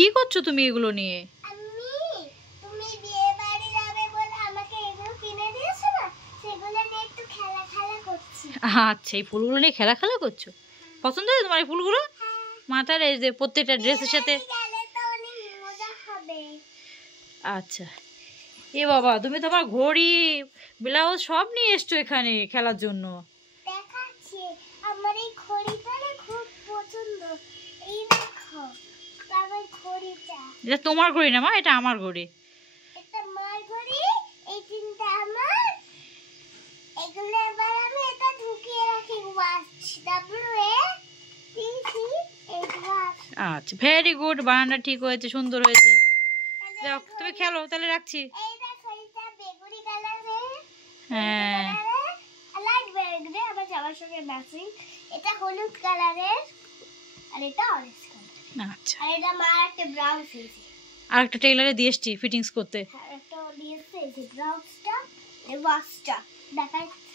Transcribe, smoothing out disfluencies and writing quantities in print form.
কি করছো তুমি এগুলো নিয়ে? তুমি বিয়ে বাড়ি যাবে বলে আমাকে এগুলো কিনে দিয়েছো না, সেগুলো নিয়ে একটু খেলা করছি। আচ্ছা, এই ফুলগুলো নিয়ে খেলা করছো? পছন্দ হয়েছে তোমার এই ফুলগুলো? মাথার এই যে প্রত্যেকটা ড্রেসের সাথে। আচ্ছা, এ বাবা, তুমি তোমার ঘড়ি ব্লাউজ সব নিয়ে এসছো এখানে খেলার জন্য। দেখাচ্ছি, আমার এই ঘড়িটা না খুব পছন্দ। এই দেখো, আমার ঘড়িটা। এটা তোমার ঘড়ি না মা, এটা আমার ঘড়ি। এটা মার ঘড়ি, এই তিনটা আমার। এগুলো এবার আমি এটা ঢুকিয়ে রাখি ওয়াচ, WATC এই ওয়াচ। আচ্ছা, ভেরি গুড, বানানটা ঠিক হয়েছে, সুন্দর হয়েছে। যাও তুমি খেলো, তাহলে রাখছি। এই দেখো, এটা বেগুনি কালারের। হ্যাঁ, লাইট বেগুনি, আমার জামার সঙ্গে ম্যাচিং। এটা হলুদ কালারের, আর এটা অরেঞ্জ কালার। আচ্ছা, আর এটা মার একটা ব্রাউন ফেসি। আর একটা টেইলারে দিয়ে এসছি ফিটিংস করতে। হ্যাঁ, একটা দিয়েছে এই যে ব্রাউনটা, এই ওয়াচটা দেখাচ্ছি।